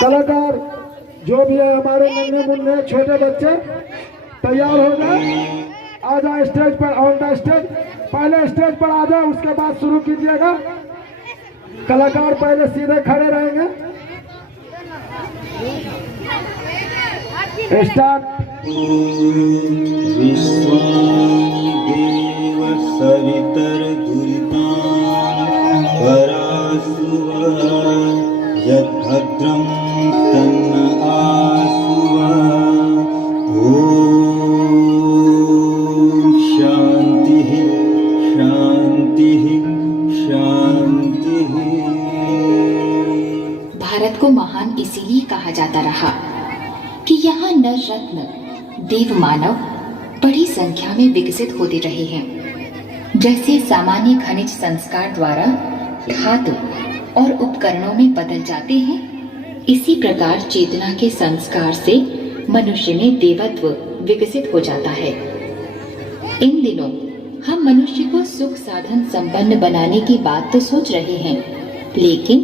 कलाकार जो भी है हमारे नन्हे मुन्ने छोटे बच्चे तैयार हो जाए, आ जाए स्टेज पर, ऑन द स्टेज। पहले स्टेज पर आ जाए, उसके बाद शुरू कीजिएगा। कलाकार पहले सीधे खड़े रहेंगे। स्टार्ट। विश्वादेव सवितर दुरितान् परासुव यद्भद्रं तन्न आसुव। ॐ शान्तिः शान्तिः शान्तिः। भारत को महान इसीलिए कहा जाता रहा कि यहाँ नर रत्न देव मानव बड़ी संख्या में विकसित होते रहे हैं। जैसे सामान्य खनिज संस्कार द्वारा धातु और उपकरणों में बदल जाते हैं, इसी प्रकार चेतना के संस्कार से मनुष्य में देवत्व विकसित हो जाता है। इन दिनों हम मनुष्य को सुख साधन संपन्न बनाने की बात तो सोच रहे हैं, लेकिन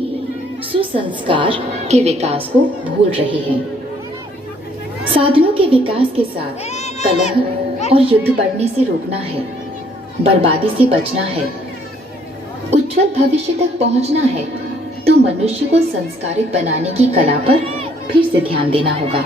सुसंस्कार के विकास को भूल रहे हैं। साधनों के विकास के साथ कलह और युद्ध बढ़ने से रोकना है, बर्बादी से बचना है, उज्जवल भविष्य तक पहुंचना है, तो मनुष्य को संस्कारित बनाने की कला पर फिर से ध्यान देना होगा।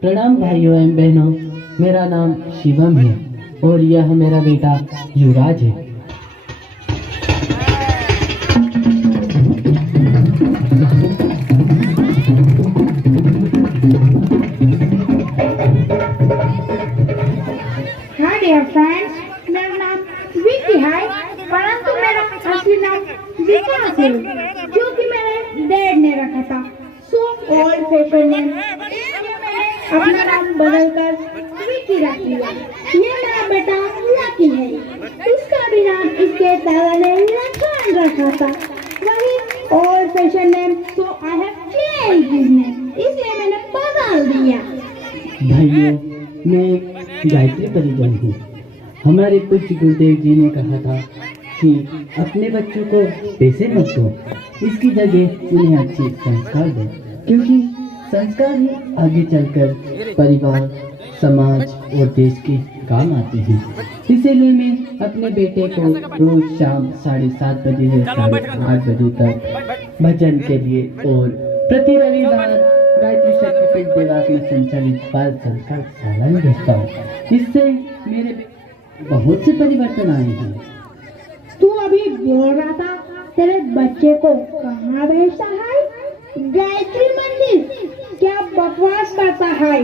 प्रणाम भाइयों एवं बहनों, मेरा नाम शिवम है और यह मेरा बेटा युवराज है। हाय डियर फ्रेंड्स, मेरा नाम विकी है, परंतु मेरा असली नाम विकास है, जो कि मेरे डैड ने रखा था। सो ओल्ड फैशन नेम, अपना नाम बदलकर विकी रख लिया। ये मेरा बेटा लकी है, इसका भी नाम इसके दादा ने लखन रखा था। वही old fashion name, so I have changed his name, इसलिए मैंने बदल दिया। भाइयों, मैं एक गायत्री परिजन हूँ। हमारे पूज्य गुरुदेव जी ने कहा था कि अपने बच्चों को पैसे मत दो, इसकी जगह उन्हें अच्छे संस्कार दो, क्योंकि संस्कार ही आगे चलकर परिवार, समाज और देश के काम आते हैं। इसीलिए मैं अपने बेटे को रोज शाम 7:30 बजे से 8:30 बजे तक भजन के लिए और प्रति रविवार गायत्री शक्तिपीठ देवास में संचालित बाल संस्कार शाला में भेजता हूँ। इससे मेरे बहुत से परिवर्तन आए हैं। तू अभी बोल रहा था तेरे बच्चे को कहाँ भेजता है? गायत्री मंदिर? क्या बकवास करता है?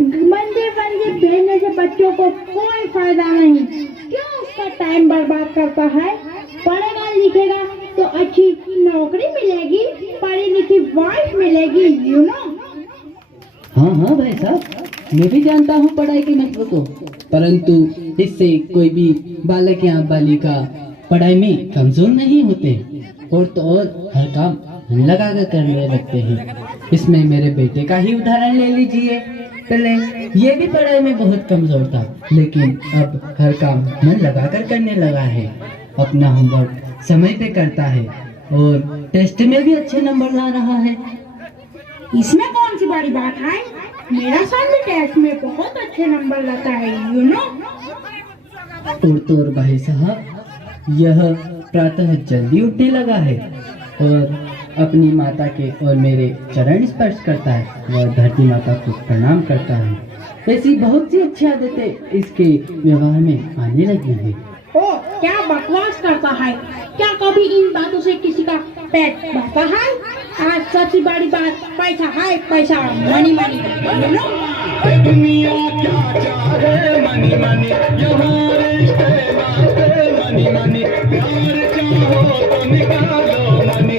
मंदिर भेजने से बच्चों को कोई फायदा नहीं। क्यों उसका टाइम बर्बाद करता है? पढ़ेगा लिखेगा तो अच्छी नौकरी मिलेगी, पढ़ी लिखी वाइफ मिलेगी, यू नो। हाँ हाँ भाई साहब, मैं भी जानता हूँ पढ़ाई के महत्व को, परंतु इससे कोई भी बालक या बालिका पढ़ाई में कमजोर नहीं होते और तो और हर काम लगा कर करने लगते हैं। इसमें मेरे बेटे का ही उदाहरण ले लीजिए। पहले ये भी पढ़ाई में बहुत कमजोर था, लेकिन अब हर काम मन लगा कर करने लगा है। अपना होमवर्क समय पे करता है और टेस्ट में भी अच्छे नंबर ला रहा है। इसमें कौन सी बड़ी बात है? मेरा सन भी टेस्ट में बहुत अच्छे नंबर लाता है, यू नो। और तो और भाई साहब, यह प्रातः जल्दी उठने लगा है और अपनी माता के और मेरे चरण स्पर्श करता है, वह धरती माता को प्रणाम करता है। ऐसी बहुत सी अच्छी आदतें इसके व्यवहार में आने लगी है। ओ, क्या बकवास करता है? क्या कभी इन बातों से किसी का पेट भरता है? आज सबसे बड़ी बात पैसा है, पैसा, मनी मनी, यू नो। दुनिया क्या चाहे मनी मनी, यहाँ रिश्ते नाते मनी मनी, प्यार चाहो तो निकालो मनी।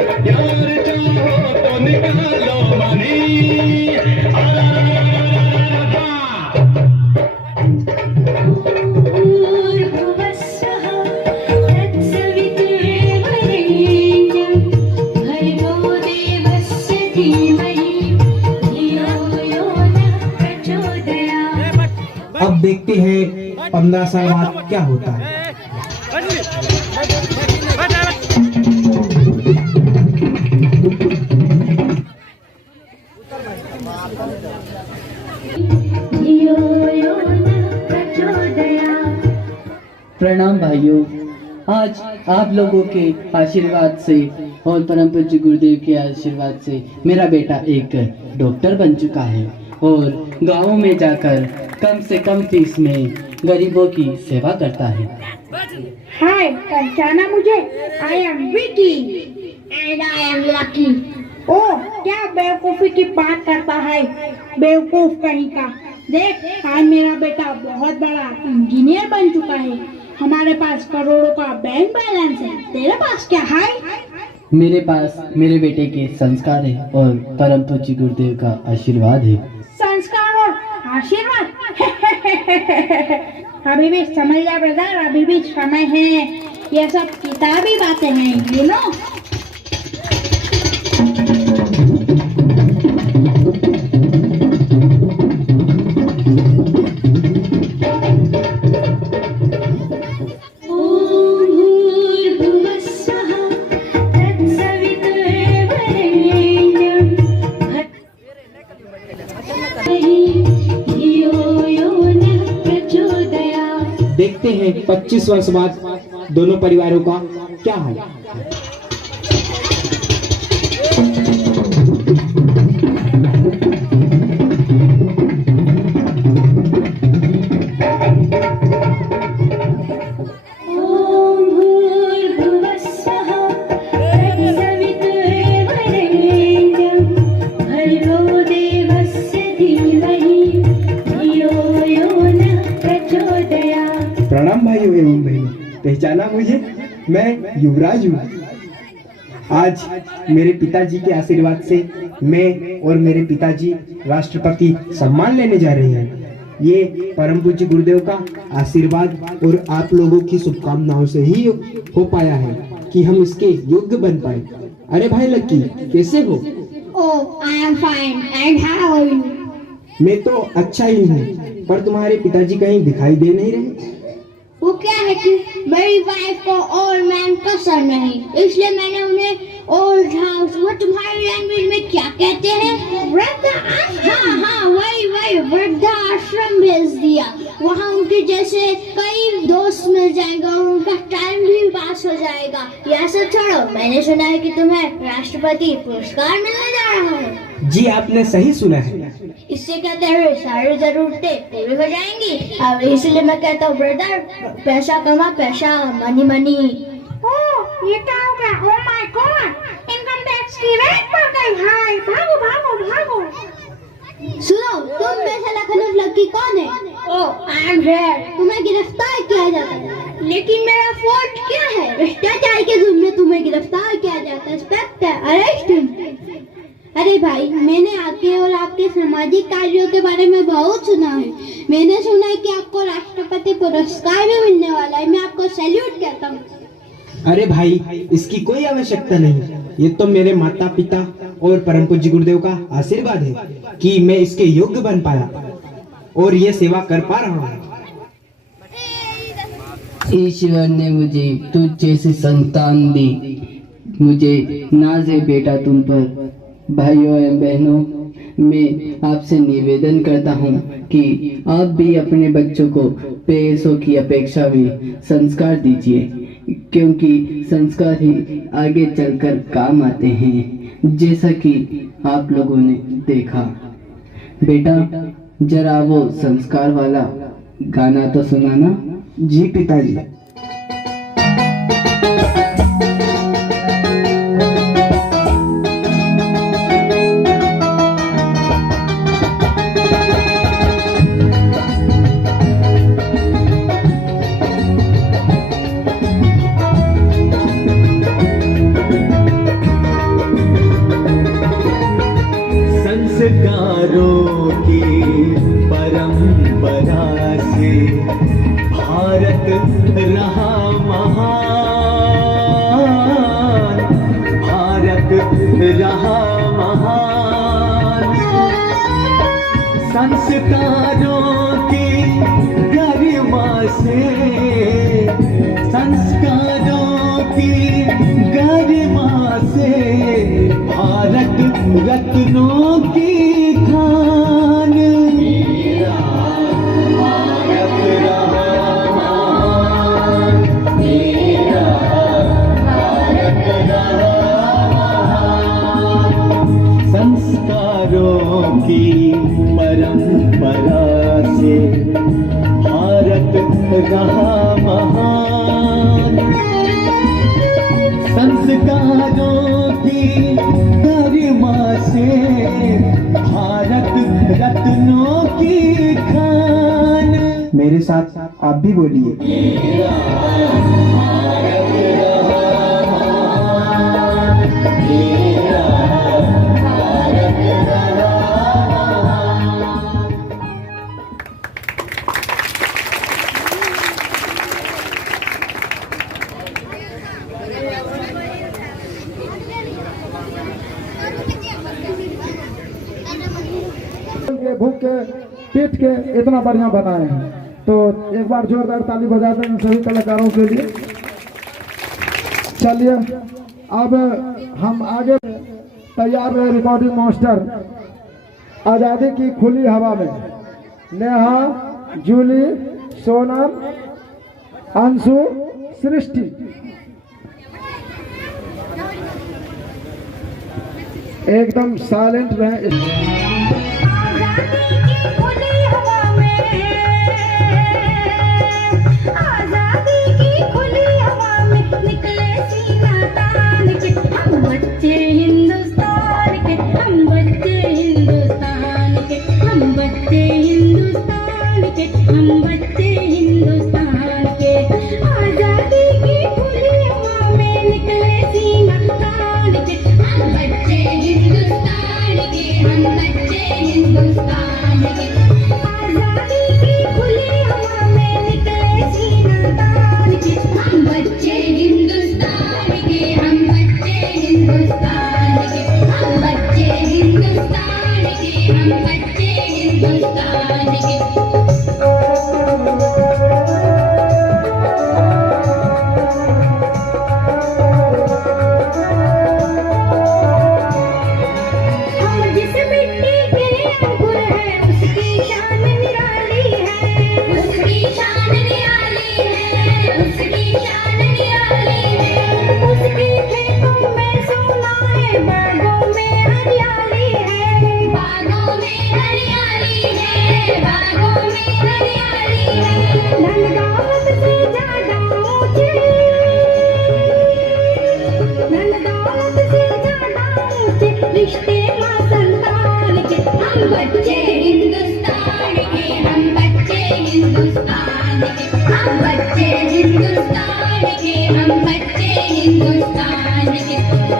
अब देखते हैं 15 साल बाद क्या होता है। प्रणाम भाइयों। आज आप लोगों के आशीर्वाद से और परम पूज्य गुरुदेव के आशीर्वाद से मेरा बेटा एक डॉक्टर बन चुका है और गांवों में जाकर कम से कम फीस में गरीबों की सेवा करता है। हाय, पहचाना मुझे? I am Vicky and I am Lucky. Oh, क्या बेवकूफी की बात करता है, बेवकूफ कहीं का। देख, आज मेरा बेटा बहुत बड़ा इंजीनियर बन चुका है। हमारे पास करोड़ों का बैंक बैलेंस है। तेरे पास क्या है? मेरे पास मेरे बेटे के संस्कार है और परम पूज्य गुरुदेव का आशीर्वाद है। संस्कार और आशीर्वाद? अभी भी समझ जा ब्रदर, अभी भी समय है। ये सब किताबी बातें हैं, यू नो। देखते हैं 25 वर्ष बाद दोनों परिवारों का क्या हाल। प्रणाम भाइयों एवं बहनों, पहचाना मुझे? मैं युवराज हूँ। आज मेरे पिताजी के आशीर्वाद से मैं और मेरे पिताजी राष्ट्रपति सम्मान लेने जा रहे हैं। ये परम पूज्य गुरुदेव का आशीर्वाद और आप लोगों की शुभकामनाओं से ही हो पाया है कि हम इसके योग्य बन पाए। अरे भाई लक्की, कैसे हो? Oh, I am fine and how are you? मैं तो अच्छा ही हूँ, पर तुम्हारे पिताजी कहीं दिखाई दे नहीं रहे। वो क्या है कि मेरी वाइफ को ओल्ड मैन पसंद नहीं, इसलिए मैंने उन्हें ओल्ड हाउस, वो तुम्हारी लैंग्वेज में क्या कहते हैं, वृद्धाश्रम, हाँ वही वृद्धाश्रम भेज दिया। वहाँ उनके जैसे कई दोस्त मिल जाएंगे और उनका टाइम भी पास हो जाएगा। यह सब छोड़ो, मैंने सुना है कि तुम्हें राष्ट्रपति पुरस्कार मिलने जा रहा है। जी, आपने सही सुना है। इससे कहते हैं सारी जरूरतें पूरी हो जाएंगी। अब इसलिए मैं कहता हूँ ब्रदर, पैसा कमा, पैसा मनी मनी। ओह, ये क्या हो गया? Oh my God, income tax की रेट बढ़ गई। हाय, भागो भागो भागो। सुनो, तुम में से लखनऊ लकी कौन है? ओह, आई एम हियर। तुम्हें गिरफ्तार किया जाता है। लेकिन मेरा फॉल्ट क्या है? भ्रष्टाचार के जुर्म में तुम्हें गिरफ्तार किया जाता है। Inspector, arrest. अरे भाई, मैंने आपके और आपके सामाजिक कार्यों के बारे में बहुत सुना है। मैंने सुना है कि आपको राष्ट्रपति पुरस्कार भी मिलने वाला है। मैं आपको सैल्यूट कहता हूँ। अरे भाई, इसकी कोई आवश्यकता नहीं। ये तो मेरे माता पिता और परम पूज्य गुरुदेव का आशीर्वाद है कि मैं इसके योग्य बन पाया और ये सेवा कर पा रहा हूँ। ईश्वर ने मुझे तुझ जैसी संतान दी। मुझे नाज है बेटा तुम पर। भाइयों एवं बहनों, मैं आपसे निवेदन करता हूँ कि आप भी अपने बच्चों को पैसों की अपेक्षा में संस्कार दीजिए, क्योंकि संस्कार ही आगे चलकर काम आते हैं, जैसा कि आप लोगों ने देखा। बेटा, जरा वो संस्कार वाला गाना तो सुनाना। जी पिताजी। संस्कारों की परंपरा से भारत रहा महान, भारत रहा महान। संस्कारों की से भारत रत्नों की खान। मेरा भारत रहा महान, मेरा भारत रहा महान। संस्कारों की परंपरा से भारत रहा महान। संस्कारों की गरिमा से भारत रत्नों की खान। मेरे साथ आप भी बोलिए। के भूख के पीट के इतना बढ़िया बनाए हैं, तो एक बार जोरदार ताली बजा दें सभी कलाकारों के लिए। चलिए अब हम आगे तैयार रहे रिकॉर्डिंग मास्टर। आज़ादी की खुली हवा में नेहा, जूली, सोनम, अंशु, सृष्टि। एकदम साइलेंट रहे। आजादी की खुली हवा में निकले सीना तान के हम बच्चे हिंदुस्तान के, हम बच्चे हिंदुस्तान के, हम बच्चे हिंदुस्तान के, हम बच्चे हिंदुस्तान के। आजादी की खुली हवा में निकले सीना तान के हम बच्चे हिंदुस्तान के, हम बच्चे हिंदुस्तान के। आजादी की खुली हवा में निकले सीना तान के हम बच्चे हिंदुस्तान के, हम बच्चे हिंदुस्तान के, हम बच्चे हिंदुस्तान के, हम बच्चे हिंदुस्तान के। रिश्ते माँ संतान के हम बच्चे हिंदुस्तान के, हम बच्चे हिंदुस्तान के, हम बच्चे हिंदुस्तान के, हम बच्चे हिंदुस्तान के।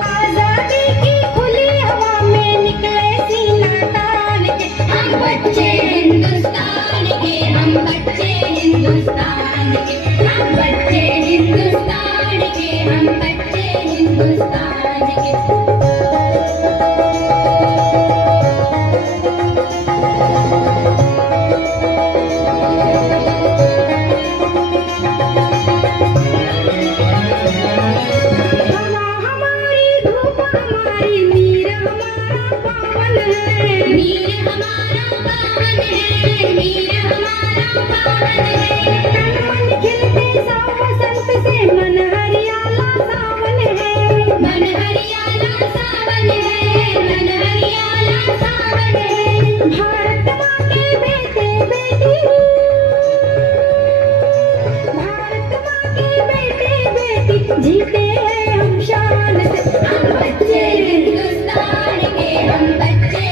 आजादी की खुली हवा में निकले सीना तान के हम बच्चे हिंदुस्तान के, हम बच्चे हिंदुस्तान के, हम बच्चे हिंदुस्तान के, हम बच्चे हिंदुस्तान के। जीते हैं हम शान से हम बच्चे हिंदुस्तान के, हम बच्चे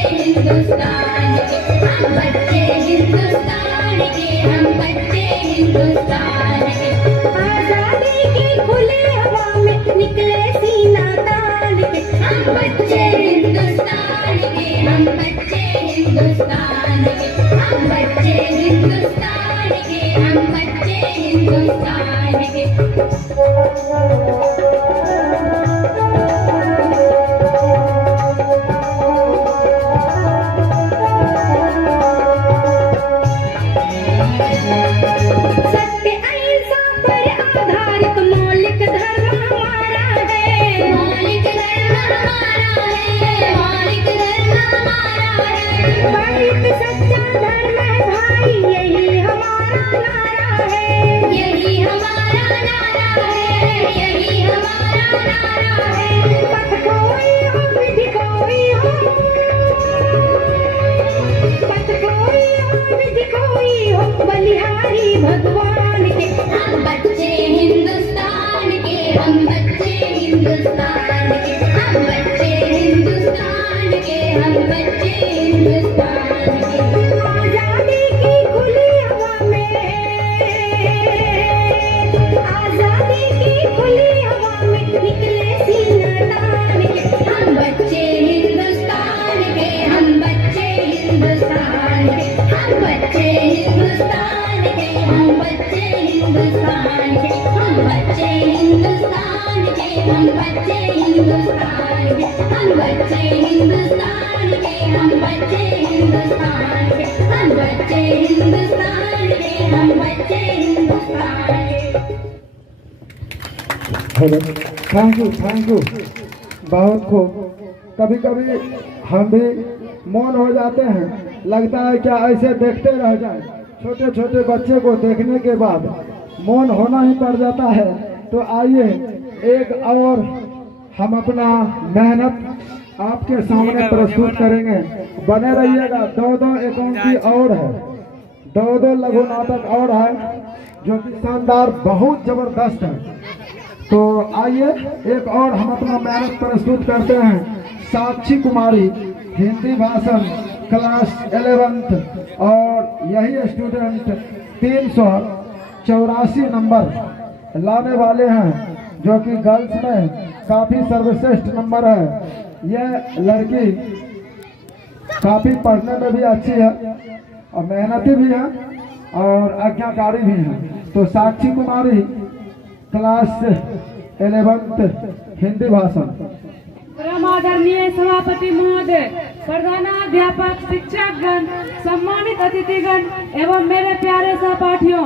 बच्चे हिंदुस्तान के, हम बच्चे हिंदुस्तान के, हम बच्चे हिंदुस्तान के, हम बच्चे हिंदुस्तान के। थैंक यू बहुत खूब। कभी कभी हम भी मौन हो जाते हैं, लगता है क्या ऐसे देखते रह जाए। छोटे छोटे बच्चे को देखने के बाद मौन होना ही पड़ जाता है। तो आइए एक और हम अपना मेहनत आपके सामने प्रस्तुत करेंगे। बने रहिएगा। दो एकांकी और है, दो लघु नाटक और है जो कि शानदार बहुत जबरदस्त है। तो आइए एक और हम अपना मेहनत प्रस्तुत करते हैं। साक्षी कुमारी हिंदी भाषण क्लास 11th और यही स्टूडेंट 384 नंबर लाने वाले हैं, जो कि गर्ल्स में काफी सर्वश्रेष्ठ नंबर है। यह लड़की काफी पढ़ने में भी अच्छी है और मेहनती भी है और आज्ञाकारी भी है। तो साक्षी कुमारी क्लास 11th हिंदी भाषण। परम आदरणीय सभापति महोदय, प्रधानाध्यापक, शिक्षकगण, सम्मानित अतिथिगण एवं मेरे प्यारे सहपाठियों,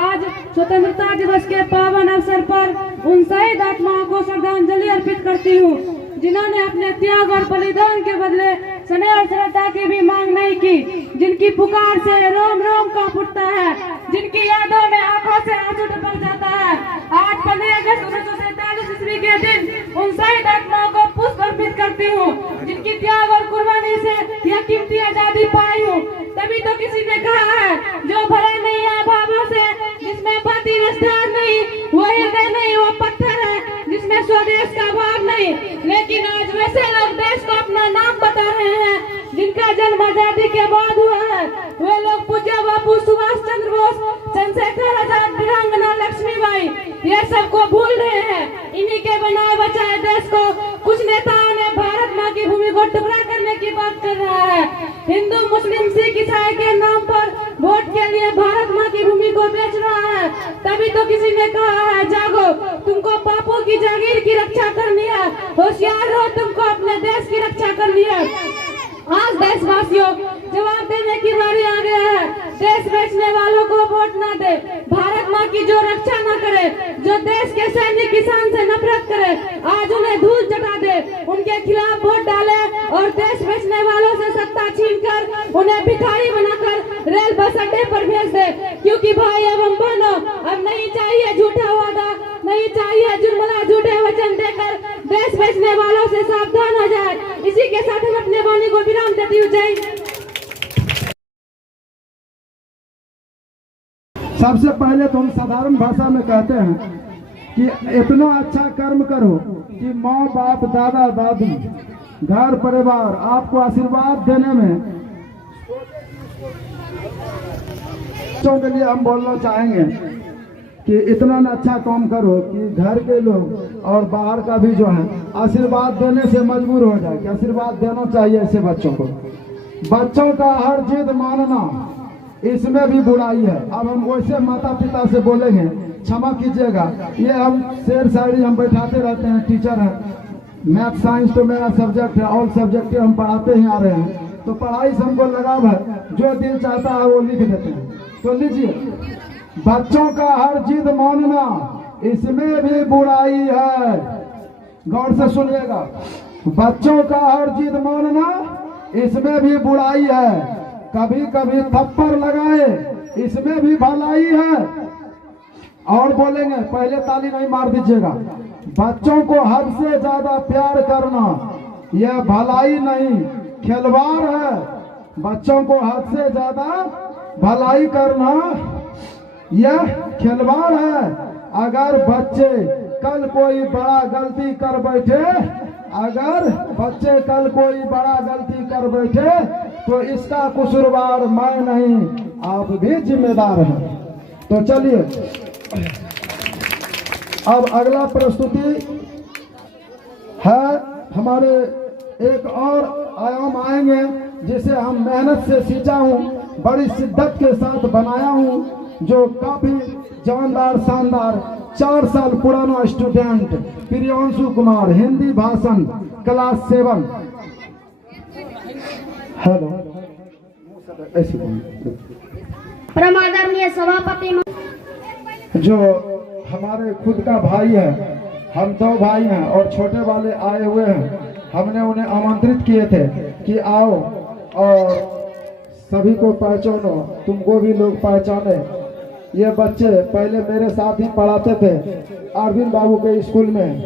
आज स्वतंत्रता दिवस के पावन अवसर पर उन शहीद आत्माओं को श्रद्धांजलि अर्पित करती हूँ जिन्होंने अपने त्याग और बलिदान के बदले स्नेह और श्रद्धा की भी मांग नहीं की, जिनकी पुकार से रोम रोम कांप उठता है, जिनकी यादों में आंखों से आंसू टपक जाता है। आज 15 अगस्त 1947 ईस्वी के दिन उन शहीद आत्माओं को पुष्प अर्पित करती हूँ, जिनकी त्याग और कुर्बानी से यह कीमती आजादी पाई हूँ। तभी तो किसी ने कहा है, जो भरा नहीं है भावों से, जिसमें भक्ति रसधार नहीं, वो हृदय नहीं, वो पत्थर है जिसमें स्वदेश का भाव नहीं। लेकिन आज वैसे लोग देश को अपना नाम बता रहे हैं जिनका जन्म आजादी के बाद हुआ है। वे लोग पूज्य बापू सुभाष चंद्र बोस, चंद्रशेखर आजाद, वीरांगना लक्ष्मीबाई, ये सबको भूल रहे हैं। इन्हीं के बनाए बचाए देश को कुछ नेताओं ने भारत माँ की भूमि को टुकड़ा करने की बात कर रहा है। हिंदू, मुस्लिम, सिख, ईसाई के नाम पर वोट के लिए भारत माँ की भूमि को बेच रहा है। तभी तो किसी ने कहा है, जागो, तुमको पापों की जागीर की रक्षा करनी है, होशियार रहो, तुमको अपने देश की रक्षा करनी है। आज देशवासियों, जवाब देने की बारी आ गया है। देश बेचने वालों को वोट ना दे, भारत माँ की जो रक्षा न करे, जो देश के सैनिक किसान से नफरत करे, आज उन्हें धूल चटा दे, उनके खिलाफ वोट डाले और देश बेचने वालों से सत्ता छीनकर उन्हें भिखारी बनाकर रेल बस अड्डे पर भेज दे। क्योंकि भाई एवं बहनों, अब नहीं चाहिए झूठा वादा, नहीं चाहिए जुर्मला झूठे वचन देकर देश बेचने वालों से सावधान हो जाए। इसी के साथ हम अपने वाणी को विराम देती हूँ। जय। सबसे पहले तो हम साधारण भाषा में कहते हैं कि इतना अच्छा कर्म करो कि माँ बाप, दादा दादी, घर परिवार आपको आशीर्वाद देने में। बच्चों के लिए हम बोलना चाहेंगे कि इतना अच्छा काम करो कि घर के लोग और बाहर का भी जो है आशीर्वाद देने से मजबूर हो जाए कि आशीर्वाद देना चाहिए ऐसे बच्चों को। बच्चों का हर जिद मानना, इसमें भी बुराई है। अब हम वैसे माता पिता से बोलेंगे, क्षमा कीजिएगा, ये हम शेर शायरी हम बैठाते रहते हैं, टीचर हैं, मैथ साइंस तो मेरा सब्जेक्ट है, ऑल सब्जेक्ट हम पढ़ाते ही आ रहे हैं, तो पढ़ाई से हमको लगाव है, जो दिल चाहता है वो लिख देते हैं। तो लीजिए, बच्चों का हर जिद मानना, इसमें भी बुराई है। गौर से सुनिएगा, बच्चों का हर जिद मानना, इसमें भी बुराई है। कभी कभी थप्पड़ लगाए, इसमें भी भलाई है। और बोलेंगे, पहले ताली नहीं मार दीजिएगा। बच्चों को हद से ज्यादा प्यार करना यह भलाई नहीं, खिलवाड़ है। बच्चों को हद से ज्यादा भलाई करना यह खिलवाड़ है। अगर बच्चे कल कोई बड़ा गलती कर बैठे, अगर बच्चे कल कोई बड़ा गलती कर बैठे, तो इसका कसूरवार मैं नहीं, आप भी जिम्मेदार हैं। तो चलिए, अब अगला प्रस्तुति है हमारे, एक और आयाम आएंगे जिसे हम मेहनत से सींचा हूँ, बड़ी शिद्दत के साथ बनाया हूँ, जो काफी जानदार शानदार 4 साल पुराना स्टूडेंट प्रियांशु कुमार, हिंदी भाषण क्लास 7। हेलो, ऐसे बोलिए। परम आदरणीय सभापति जो हमारे खुद का भाई है, हम 2 भाई हैं और छोटे वाले आए हुए हैं। हमने उन्हें आमंत्रित किए थे कि आओ और सभी को पहचानो, तुमको भी लोग पहचाने। ये बच्चे पहले मेरे साथ ही पढ़ाते थे अरविंद बाबू के स्कूल में,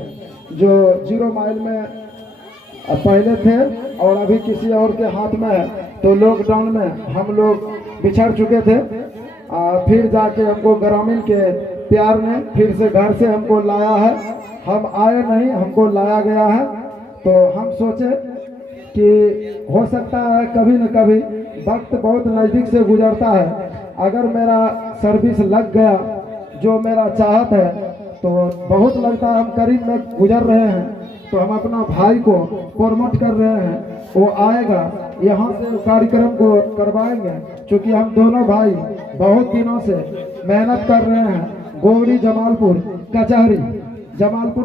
जो 0 माइल में पहले थे और अभी किसी और के हाथ में है। तो लॉकडाउन में हम लोग बिछड़ चुके थे। फिर जाके हमको ग्रामीण के प्यार ने फिर से घर से हमको लाया है। हम आए नहीं, हमको लाया गया है। तो हम सोचे कि हो सकता है कभी न कभी, वक्त बहुत नज़दीक से गुजरता है, अगर मेरा सर्विस लग गया जो मेरा चाहत है, तो बहुत लगता है हम करीब में गुजर रहे हैं, तो हम अपना भाई को प्रमोट कर रहे हैं। वो आएगा, यहाँ से कार्यक्रम को करवाएंगे, क्योंकि हम दोनों भाई बहुत दिनों से मेहनत कर रहे हैं। गोवरी जमालपुर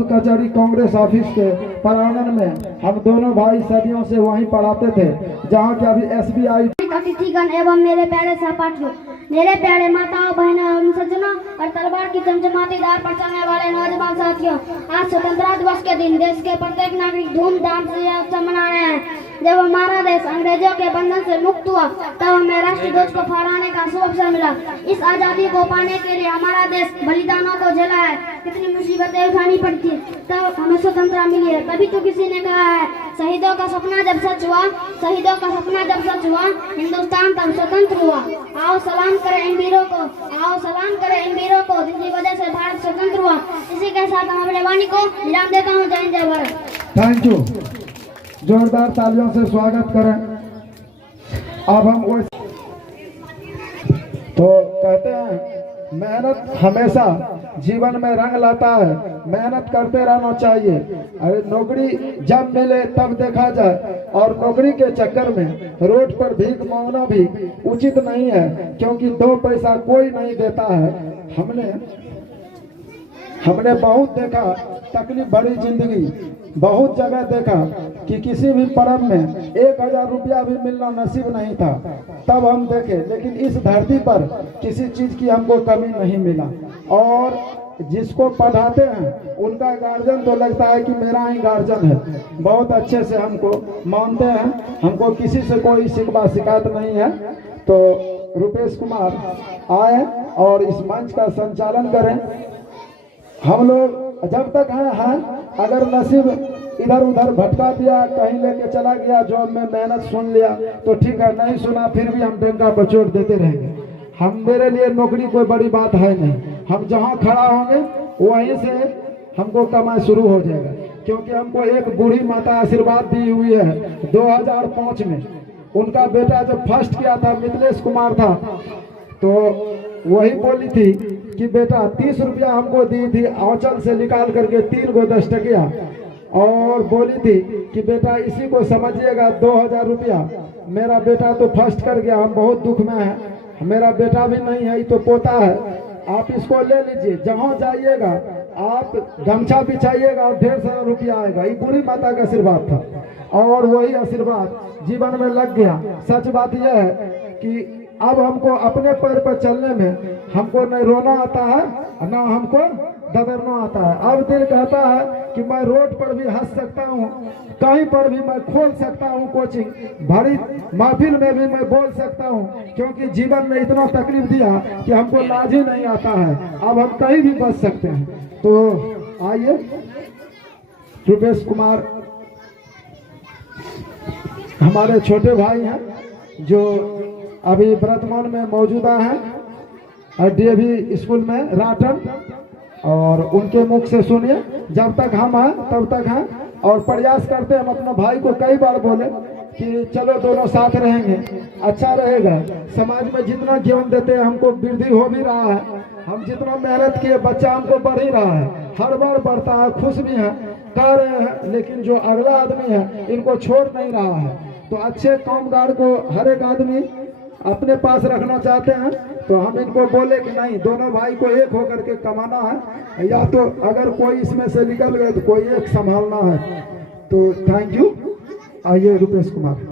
कचहरी कांग्रेस ऑफिस के प्रांगण में हम दोनों भाई सदियों से वहीं पढ़ाते थे, जहाँ के अभी SBI। अतिथिगण एवं मेरे प्यारे सहपाठियों, मेरे प्यारे माताओं, बहनों एवं सज्जनों और तलवार की चमचमाती धार पर चलने वाले नौजवान साथियों, आज स्वतंत्रता दिवस के दिन देश के प्रत्येक नागरिक धूमधाम से यह उत्सव मना रहे हैं। जब हमारा देश अंग्रेजों के बंधन से मुक्त हुआ, तब हमें राष्ट्रीय ध्वज को फहराने का शुभ अवसर मिला। इस आजादी को पाने के लिए हमारा देश बलिदानों को झेला है, कितनी मुसीबतें उठानी पड़ी थी, तब हमें स्वतंत्रता मिली है। तभी तो किसी ने कहा है, शहीदों का सपना जब सच हुआ, शहीदों का सपना जब सच हुआ, हिंदुस्तान तब स्वतंत्र हुआ। आओ सलाम करें इन वीरों को, आओ सलाम करें इन वीरों को, जिनकी वजह से भारत स्वतंत्र हुआ। इसी के साथ हम अपने वाणी को विराम देता हूँ। जय हिंद, जय भारत। थैंक यू, जोरदार तालियों से स्वागत करें। अब हम वो तो कहते हैं, मेहनत हमेशा जीवन में रंग लाता है, मेहनत करते रहना चाहिए। अरे नौकरी जब मिले तब देखा जाए, और नौकरी के चक्कर में रोड पर भीख मांगना भी उचित नहीं है, क्योंकि 2 पैसा कोई नहीं देता है। हमने बहुत देखा तकलीफ भरी जिंदगी, बहुत जगह देखा कि किसी भी पर्व में 1000 रुपया भी मिलना नसीब नहीं था, तब हम देखे। लेकिन इस धरती पर किसी चीज की हमको कमी नहीं मिला, और जिसको पढ़ाते हैं उनका गार्जियन तो लगता है कि मेरा ही गार्जियन है, बहुत अच्छे से हमको मानते हैं, हमको किसी से कोई शिकवा शिकायत नहीं है। तो रुपेश कुमार आए और इस मंच का संचालन करें। हम लोग जब तक हैं, अगर नसीब इधर उधर भटका दिया, कहीं लेके चला गया, जॉब में मेहनत सुन लिया तो ठीक है, नहीं सुना फिर भी हम डंका बचोट देते रहेंगे। हम मेरे लिए नौकरी कोई बड़ी बात है नहीं, हम जहाँ खड़ा होंगे वहीं से हमको कमाई शुरू हो जाएगा। क्योंकि हमको एक बूढ़ी माता आशीर्वाद दी हुई है 2005 में। उनका बेटा जब फर्स्ट किया था, मिथिलेश कुमार था, तो वही बोली थी कि बेटा 30 रुपया हमको दी थी आंचल से निकाल करके 3 गो 10 टकिया, और बोली थी कि बेटा इसी को समझिएगा 2000 रुपया। मेरा बेटा तो फर्स्ट कर गया, हम बहुत दुख में हैं, मेरा बेटा भी नहीं है, ये तो पोता है, आप इसको ले लीजिए। जहाँ जाइएगा आप गमछा बिछाइएगा और 150 रुपया आएगा। ये बूढ़ी माता का आशीर्वाद था, और वही आशीर्वाद जीवन में लग गया। सच बात यह है कि अब हमको अपने पैर पर चलने में हमको न रोना आता है, न हमको दबरना आता है। अब दिल कहता है कि मैं रोड पर भी हंस सकता हूँ, कहीं पर भी मैं खोल सकता हूँ कोचिंग, बड़ी महफिल में भी मैं बोल सकता हूँ, क्योंकि जीवन में इतना तकलीफ दिया कि हमको लाज ही नहीं आता है। अब हम कहीं भी बच सकते हैं। तो आइए, रुपेश कुमार हमारे छोटे भाई हैं, जो अभी वर्तमान में मौजूदा हैं DAV स्कूल में राटन, और उनके मुख से सुनिए। जब तक हम हैं तब तक हैं, और प्रयास करते हैं हम अपने भाई को कई बार बोले कि चलो दोनों साथ रहेंगे, अच्छा रहेगा। समाज में जितना जीवन देते हैं हमको वृद्धि हो भी रहा है, हम जितना मेहनत किए बच्चा हमको बढ़ ही रहा है, हर बार बढ़ता है, खुश भी हैं, कह रहे हैं। लेकिन जो अगला आदमी है इनको छोड़ नहीं रहा है। तो अच्छे कामगार को हर एक आदमी अपने पास रखना चाहते हैं, तो हम इनको बोले कि नहीं, दोनों भाई को एक होकर के कमाना है, या तो अगर कोई इसमें से निकल गए तो कोई एक संभालना है। तो थैंक यू। आइए रुपेश कुमार।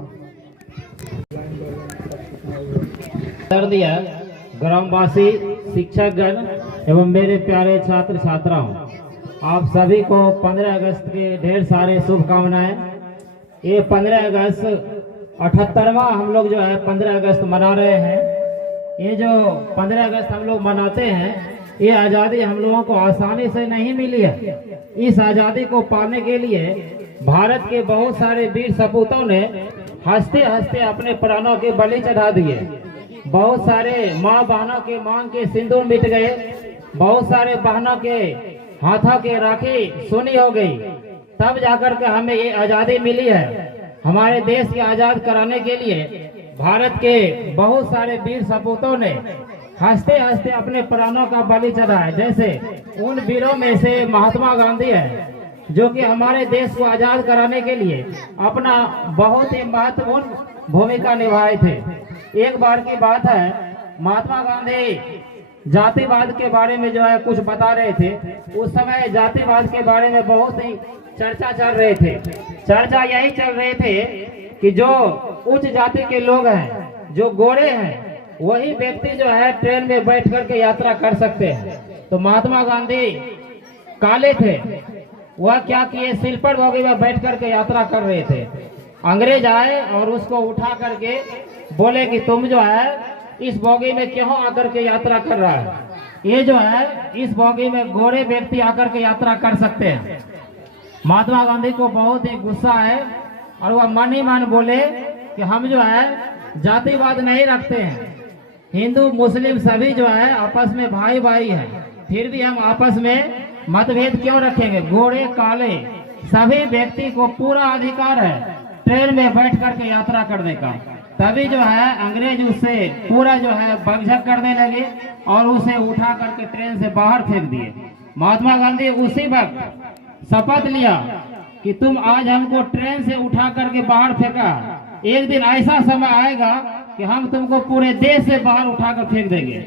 दिया ग्रामवासी, शिक्षकगण एवं मेरे प्यारे छात्र छात्राओं, आप सभी को 15 अगस्त के ढेर सारे शुभकामनाएं। ये 15 अगस्त 78वां हम लोग जो है 15 अगस्त मना रहे हैं। ये जो 15 अगस्त हम लोग मनाते हैं, ये आज़ादी हम लोगों को आसानी से नहीं मिली है। इस आज़ादी को पाने के लिए भारत के बहुत सारे वीर सपूतों ने हंसते हंसते अपने प्राणों के बलि चढ़ा दिए। बहुत सारे माँ बहनों के मांग के सिंदूर मिट गए, बहुत सारे बहनों के हाथों के राखी सुनी हो गई, तब जाकर के हमें ये आज़ादी मिली है। हमारे देश के आज़ाद कराने के लिए भारत के बहुत सारे वीर सपूतों ने हंसते हंसते अपने प्राणों का बलि चढ़ा है। जैसे उन वीरों में से महात्मा गांधी है, जो कि हमारे देश को आज़ाद कराने के लिए अपना बहुत ही महत्वपूर्ण भूमिका निभाए थे। एक बार की बात है, महात्मा गांधी जातिवाद के बारे में जो है कुछ बता रहे थे। उस समय जातिवाद के बारे में बहुत ही चर्चा चल रहे थे। चर्चा यही चल रहे थे कि जो उच्च जाति के लोग हैं, जो गोरे हैं, वही व्यक्ति जो है ट्रेन में बैठ करके यात्रा कर सकते हैं। तो महात्मा गांधी काले थे, वह क्या किए, स्लीपर बोगी में बैठ करके यात्रा कर रहे थे। अंग्रेज आए और उसको उठा करके बोले कि तुम जो है इस बोगी में क्यों आकर के यात्रा कर रहा है, ये जो है इस बोगी में गोरे व्यक्ति आकर के यात्रा कर सकते हैं। महात्मा गांधी को बहुत ही गुस्सा है और वह मन ही मन बोले कि हम जो है जातिवाद नहीं रखते हैं, हिंदू मुस्लिम सभी जो है आपस में भाई भाई है, फिर भी हम आपस में मतभेद क्यों रखेंगे। गोरे काले सभी व्यक्ति को पूरा अधिकार है ट्रेन में बैठ करके यात्रा करने का। तभी जो है अंग्रेज उससे पूरा जो है बकझक करने लगे और उसे उठा करके ट्रेन से बाहर फेंक दिए। महात्मा गांधी उसी वक्त शपथ लिया कि तुम आज हमको ट्रेन से उठा करके बाहर फेंका, एक दिन ऐसा समय आएगा कि हम तुमको पूरे देश से बाहर उठा कर फेंक देंगे।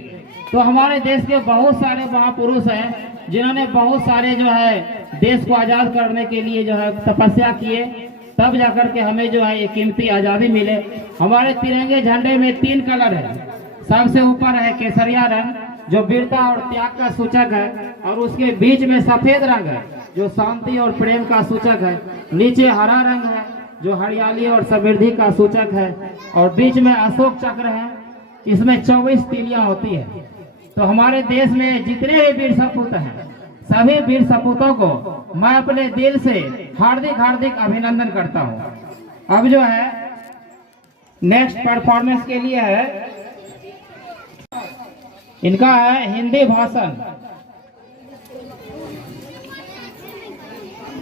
तो हमारे देश के बहुत सारे महापुरुष हैं जिन्होंने बहुत सारे जो है देश को आजाद करने के लिए जो है तपस्या किए, तब जाकर के हमें जो है ये कीमती आजादी मिले। हमारे तिरंगे झंडे में 3 कलर है। सबसे ऊपर है केसरिया रंग, जो वीरता और त्याग का सूचक है, और उसके बीच में सफेद रंग है जो शांति और प्रेम का सूचक है। नीचे हरा रंग है जो हरियाली और समृद्धि का सूचक है, और बीच में अशोक चक्र है, इसमें 24 तीलियां होती है। तो हमारे देश में जितने भी वीर सपूत हैं, सभी वीर सपूतों को मैं अपने दिल से हार्दिक हार्दिक अभिनंदन करता हूं। अब जो है नेक्स्ट परफॉर्मेंस के लिए है, इनका है हिंदी भाषण।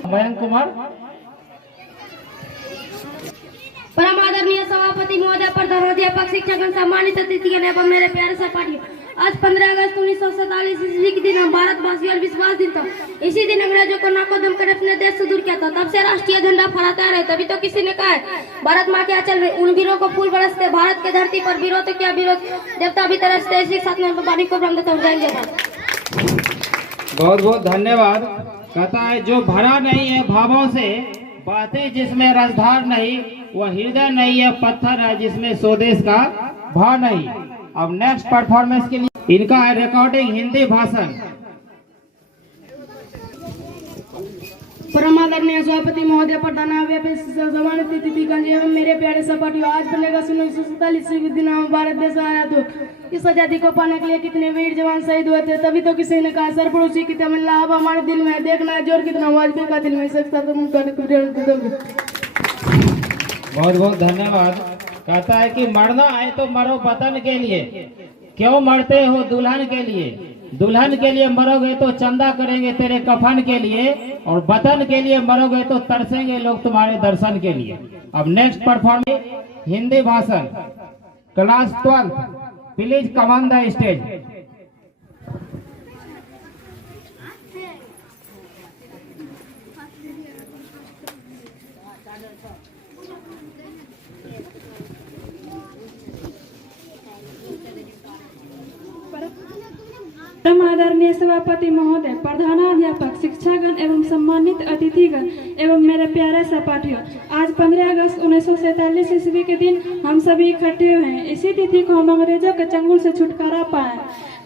मयंक कुमार। परम आदरणीय सभापति महोदय, प्रधानाध्यापक, शिक्षकगण, सम्मानित अतिथिगण एवं मेरे प्यारे सहपाठियों, आज 15 अगस्त 1947 ईस्वी के दिन हम भारतवासियों और विश्वास दिन था। इसी दिन अंग्रेजों को नाकोदम कर अपने देश से दूर किया था। तब से राष्ट्रीय झंडा फहराता रहे। तभी तो किसी ने कहा है भारत माँ के आंचल में उन वीरों को फूल बरसते, भारत के धरती पर वीरों तो क्या विरोध, देवता भी तरसते। इसी के साथ में वाणी को ब्रह्म देता हूँ। जय जय भारत। बहुत बहुत धन्यवाद। कहता है जो भरा नहीं है भावों से, बातें जिसमें रसधार नहीं, वह हृदय नहीं है पत्थर है जिसमें स्वदेश का भाव नहीं। अब नेक्स्ट परफॉर्मेंस के लिए इनका है रिकॉर्डिंग हिंदी भाषण। परम आदरणीय सभापति महोदय, प्रधानाध्यापक, सम्मानित अतिथिगण एवं मेरे प्यारे सहपाठियों, आज 15 अगस्त 1947 के दिन हम भारत देश आजाद हुआ। इस आजादी को पाने के लिए कितने वीर जवान शहीद हुए थे। तभी तो किसी ने कहा सरपड़ोसी की तमन्ना अब हमारे दिल में, देखना है जोर कितना वाजपेयी का दिल में। बहुत बहुत धन्यवाद। कहता है कि मरना है तो मरो वतन के लिए, क्यों मरते हो दुल्हन के लिए, दुल्हन के लिए मरोगे तो चंदा करेंगे तेरे कफन के लिए, और वतन के लिए मरोगे तो तरसेंगे लोग तुम्हारे दर्शन के लिए। अब नेक्स्ट परफॉर्मेंस हिंदी भाषण, class 12, please come on the stage. परम आदरणीय सभापति महोदय, प्रधानाध्यापक, शिक्षागण एवं सम्मानित अतिथिगण एवं मेरे प्यारे सहपाठियों, आज 15 अगस्त 1947 ईस्वी के दिन हम सभी इकट्ठे हुए हैं। इसी तिथि को हम अंग्रेजों के चंगुल से छुटकारा पाए।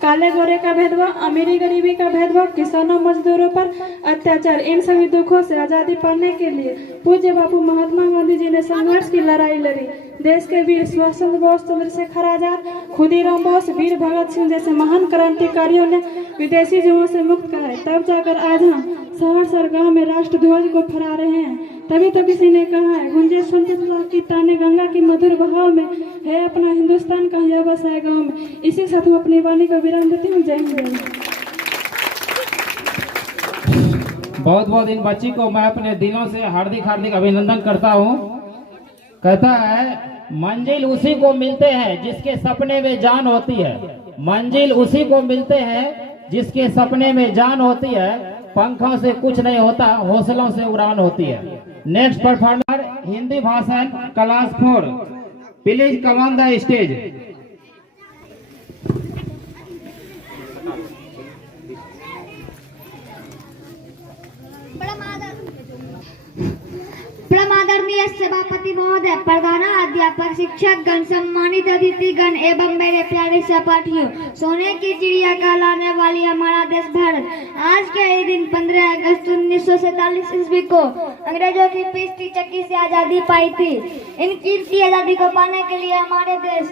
काले गोरे का भेदभाव, अमीरी गरीबी का भेदभाव, किसानों मजदूरों पर अत्याचार, इन सभी दुखों से आजादी पाने के लिए पूज्य बापू महात्मा गांधी जी ने संघर्ष की लड़ाई लड़ी। देश के वीर सुभाष चंद्र बोस, चंद्रशेखर आजाद, खुदीराम बोस, वीर भगत सिंह जैसे महान क्रांतिकारियों ने विदेशी जुओं से मुक्त कराए। तब जाकर आज हम शहर शहर गाँव में राष्ट्र ध्वज को फहरा रहे हैं। तभी तो किसी ने कहा है, गुंजे स्वतंत्रता की ताने गंगा की मधुर बहाव में, है अपना हिंदुस्तान का यह बस है गाँव में। इसी साथ मैं अपनी वाणी को विराम देती हूँ। जय हिंद। बहुत बहुत इन बच्ची को मैं अपने दिलों से हार्दिक हार्दिक अभिनंदन करता हूँ। कहता है, मंजिल उसी को मिलते हैं जिसके सपने में जान होती है। मंजिल उसी को मिलते हैं जिसके सपने में जान होती है। पंखों से कुछ नहीं होता, हौसलों से उड़ान होती है। नेक्स्ट परफॉर्मर हिंदी भाषण class 4, please come on the stage. आदरणीय सभापति महोदय, प्रधानाध्यापक, शिक्षकगण, सम्मानित अतिथिगण एवं मेरे प्यारे सहपाठियों, सोने की चिड़िया कहलाने वाली हमारा देश भारत आज के ही दिन 15 अगस्त 1947 ईस्वी को अंग्रेजों की पिस्ती चक्की से आजादी पाई थी। इन कीमती आजादी को पाने के लिए हमारे देश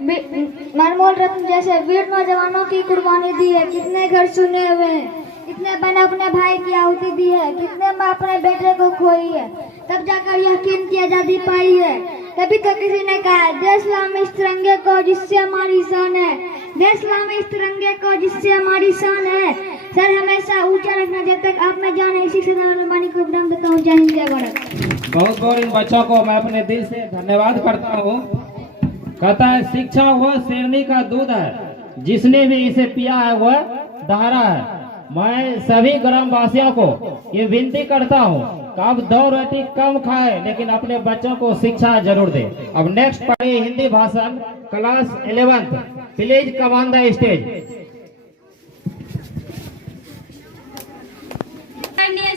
अनमोल रत्न जैसे वीर नौजवानों की कुर्बानी दी है। कितने घर सुने हुए हैं, कितने बहन अपने भाई की आहुति दी है, कितने माँ अपने बेटे को खोई है, तब जाकर यह कीमती आजादी पाई है। तभी तो किसी ने कहा, देश लाम इस तिरंगे को जिससे हमारी शान है, देश लाम इस तिरंगे को जिससे हमारी शान है। सर हमेशा ऊंचा रखना, जब तक आप में जाने। इसी से वाणी को विराम देता हूँ। जय हिंद, जय भारत। बहुत बहुत इन बच्चों को मैं अपने दिल से धन्यवाद करता हूँ। कहता है, शिक्षा वह शेरनी का दूध है, जिसने भी इसे पिया है वह दहाड़ा है। मैं सभी ग्रामवासियों को ये विनती करता हूँ कि आप 2 रोटी कम खाए, लेकिन अपने बच्चों को शिक्षा जरूर दे। अब नेक्स्ट पढ़े हिंदी भाषण class 11, please come on the stage.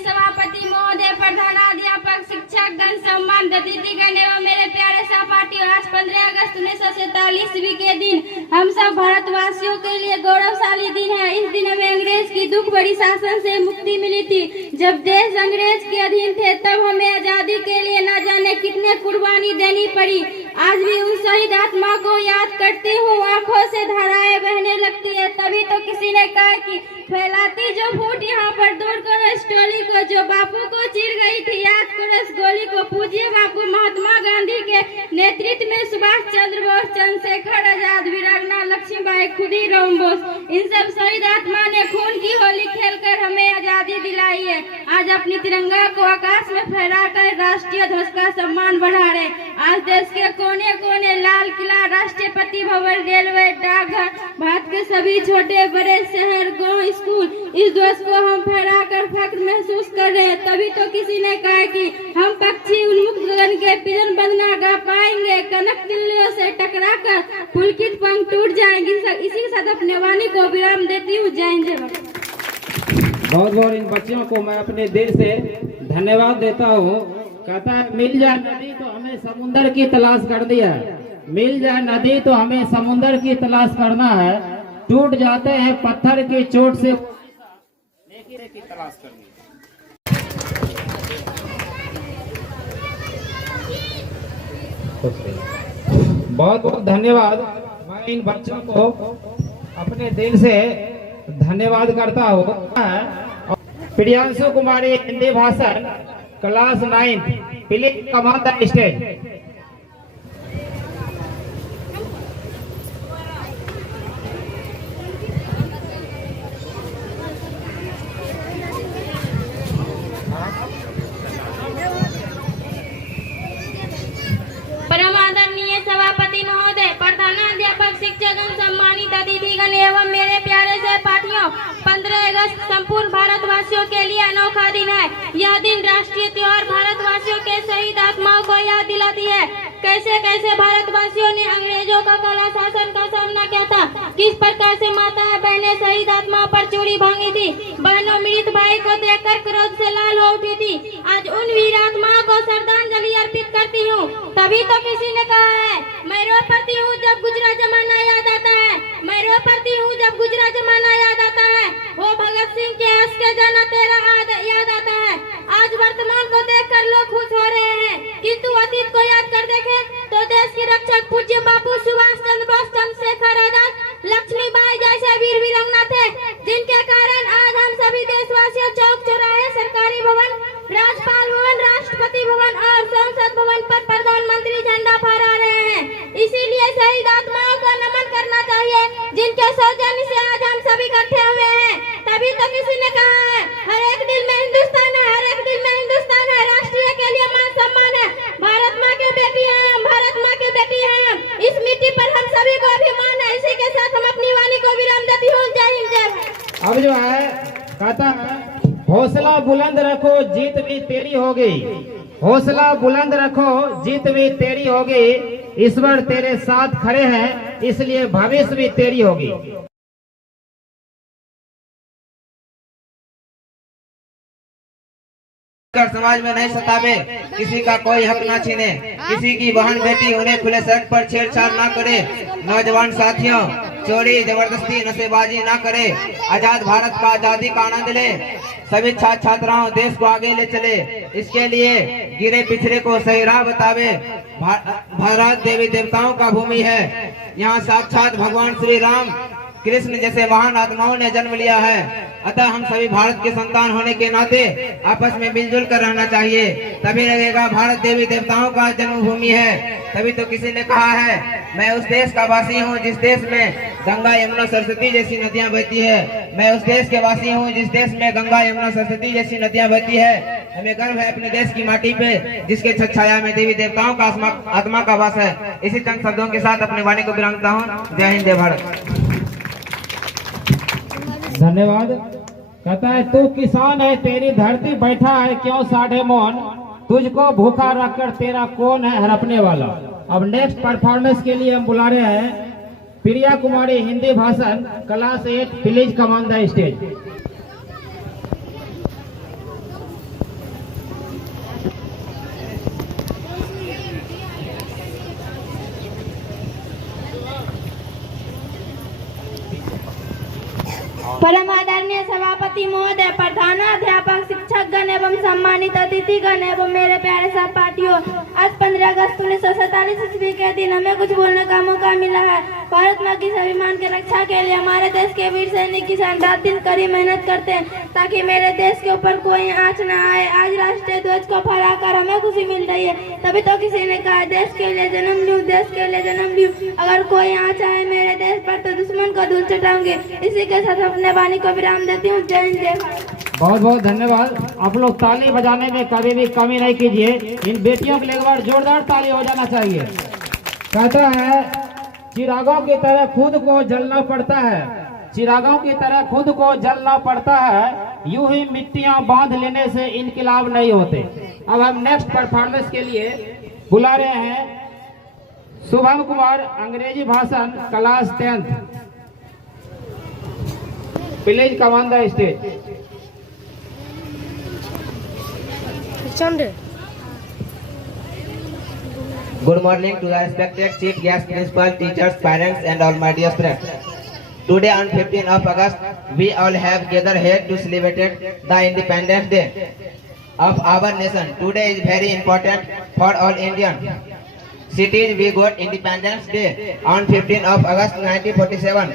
सभापति महोदय, प्रधानाध्यापक, शिक्षकगण, सम्मानित अतिथिगण एवं मेरे प्यारे सहपाठियों, आज 15 अगस्त 1947 ईस्वी के दिन हम सब भारतवासियों के लिए गौरवशाली दिन है। इस दिन हमें अंग्रेज की दुख भरी शासन से मुक्ति मिली थी। जब देश अंग्रेज के अधीन थे, तब हमें आजादी के लिए न जाने कितने कुर्बानी देनी पड़ी। आज भी उन शहीद आत्मा को याद करती हूँ, आंखों से धाराएं बहने लगती है। तभी तो किसी ने कहा कि फैलाती जो फूट यहाँ पर दूर करो इस टोली को, जो बापू को चिर गई थी याद करो इस गोली को। पूज्य बापू महात्मा गांधी के नेतृत्व में सुभाष चंद्र बोस, चंद्रशेखर आजाद, वीरांगना लक्ष्मीबाई, खुदीराम बोस, इन सब शहीद आत्मा ने खून की होली खेलकर हमें आजादी दिलाई है। आज अपनी तिरंगा को आकाश में फहराकर राष्ट्रीय ध्वज का सम्मान बढ़ा रहे। आज देश के कोने कोने लाल किला, राष्ट्रपति भवन, रेलवे, डाकघर, भारत के सभी छोटे बड़े शहर, गाँव, स्कूल, इस ध्वज को हम फहराकर फख्र महसूस कर रहे हैं। तभी तो किसी ने कहा कि हम पक्षी उन्मुक्त गगन के पिजन बंदना गा पाएंगे, कनक तिल्लियों से टकराकर पुलकित पंख टूट जाएंगे। इसी के साथ अपने वाणी को विराम देती हूँ। जय हिंद, जय भारत। बहुत बहुत इन बच्चों को मैं अपने दिल से धन्यवाद देता हूँ। कहता है, मिल जाए नदी तो हमें समुंदर की तलाश करनी है, मिल जाए नदी तो हमें समुंदर की तलाश करना है। टूट जाते हैं पत्थर की चोट से की तलाश करनी है। बहुत बहुत धन्यवाद। मैं इन बच्चों को अपने दिल से धन्यवाद करता हूँ। प्रियांशु कुमारी हिंदी भाषण class 9, please come on the stage. परमादरणीय सभापति महोदय, प्रधानाध्यापक, शिक्षकगण, सम्मानित अतिथिगण एवं मेरे प्यारे सहपाठियों, 15 अगस्त संपूर्ण भारतवासियों के लिए अनोखा दिन है। यह दिन राष्ट्रीय त्योहार भारतवासियों के शहीद आत्माओं को याद दिलाती है। कैसे कैसे भारतवासियों ने अंग्रेजों का कड़ा शासन का सामना किया था, किस प्रकार से माताएं बहनें शहीद आत्माओं पर चूड़ी भांगी थी, बहनों मृत भाई को देखकर क्रोध से लाल हो उठी थी। आज उन वीर आत्माओं को श्रद्धांजलि अर्पित करती हूँ। तभी तो किसी ने कहा है, मैं रो पड़ती हूँ जब गुजरा जमाना याद आता है, मैं रो पड़ती हूँ जब गुजरा जमाना याद आता है। वो भगत सिंह के हंस के जाना तेरा याद आता है। आज वर्तमान को देखकर लोग खुश हो रहे हैं, किंतु अतीत को याद कर देखें तो देश के रक्षक पूज्य बापू सुभाष चंद्र बोस, चंद्रशेखर आजाद, लक्ष्मीबाई जैसे वीर वीरांगना थे, जिनके कारण आज हम सभी देशवासियों चौक चौराहे, सरकारी भवन, राज्यपाल भवन, राष्ट्रपति भवन और संसद भवन पर प्रधानमंत्री झंडा फहरा रहे हैं। इसीलिए शहीद आत्माओं को नमन करना चाहिए, जिनके सौजन्य से आज हम सभी इकट्ठे हुए हैं। तभी तो किसी ने कहा है, हर एक दिल में हिंदुस्तान है, हर एक दिल में हिंदुस्तान है। राष्ट्रीय के लिए मान सम्मान है, भारत माँ की बेटी है हम, भारत माँ की बेटी है हम। इस मिट्टी पर हम सभी को अभिमान है। इसी के साथ हम अपनी वाणी को विराम देती हूँ। जय हिंद, जय भारत। अब जो है कहता है, हौसला बुलंद रखो जीत भी तेरी होगी, हौसला बुलंद रखो जीत भी तेरी होगी। ईश्वर तेरे साथ खड़े हैं, इसलिए भविष्य भी तेरी होगी। समाज में नहीं सतावे, किसी का कोई हक ना छीने, किसी की बहन बेटी उन्हें खुले सड़क पर छेड़छाड़ ना करे। नौजवान साथियों, चोरी जबरदस्ती नशेबाजी ना करे। आजाद भारत का आजादी का आनंद ले। सभी छात्र छात्राओं देश को आगे ले चले। इसके लिए गिरे पिछड़े को सही राह बतावे। भारत देवी देवताओं का भूमि है। यहाँ साक्षात भगवान श्री राम कृष्ण जैसे महान आत्माओं ने जन्म लिया है। अतः हम सभी भारत के संतान होने के नाते आपस में मिलजुल कर रहना चाहिए, तभी लगेगा भारत देवी देवताओं का जन्मभूमि है। तभी तो किसी ने कहा है, मैं उस देश का वासी हूँ जिस देश में गंगा यमुना सरस्वती जैसी नदियाँ बहती है। मैं उस देश के वासी हूँ जिस देश में गंगा यमुना सरस्वती जैसी नदियाँ बहती है। हमें गर्व है अपने देश की माटी पे, जिसके छाया में देवी देवताओं का आत्मा का वास है। इसी चंद शब्दों के साथ अपनी वाणी को विरामता हूँ। जय हिंद, जय भारत। धन्यवाद। कहता है, तू किसान है तेरी धरती, बैठा है क्यों साढ़े मौन, तुझको भूखा रखकर तेरा कौन है हड़पने वाला। अब नेक्स्ट परफॉर्मेंस के लिए हम बुला रहे हैं प्रिया कुमारी, हिंदी भाषण, class 8, please come on the stage. परम आदरणीय सभापति महोदय, प्रधानाध्यापक, शिक्षकगण एवं सम्मानित अतिथिगण एवं मेरे प्यारे सहपाठियों, आज 15 अगस्त 1947 ईस्वी के दिन हमें कुछ बोलने का मौका मिला है। भारत माँ की स्वाभिमान की रक्षा के लिए हमारे देश के वीर सैनिक किसान रात दिन कड़ी मेहनत करते हैं, ताकि मेरे देश के ऊपर कोई आँच न आए। आज राष्ट्रीय ध्वज को फहराकर हमें खुशी मिल रही है। तभी तो किसी ने कहा, देश के लिए जन्म लूं, देश के लिए जन्म लूं, अगर कोई आँच आए मेरे देश पर तो दुश्मन को धूल चटाऊंगी। इसी के साथ अपने वाणी को विराम देती हूँ। जय हिंद, जय भारत। बहुत बहुत धन्यवाद। आप लोग ताली बजाने में कभी भी कमी नहीं कीजिए। इन बेटियों के लिए एक बार जोरदार ताली हो जाना चाहिए। कहता है, चिरागों की तरह खुद को जलना पड़ता है, चिरागों की तरह खुद को जलना पड़ता है, यूं ही मिट्टियां बांध लेने से इनकलाब नहीं होते। अब हम नेक्स्ट परफॉर्मेंस के लिए बुला रहे हैं शुभम कुमार, अंग्रेजी भाषण, class 10th, please come on the stage. Good morning to the respected Chief Guest, Principal, teachers, parents and all my dear friends. Today on 15th of August, we all have gathered here to celebrate the Independence Day of our nation. Today is very important for all Indian cities. We got Independence Day on 15th of August 1947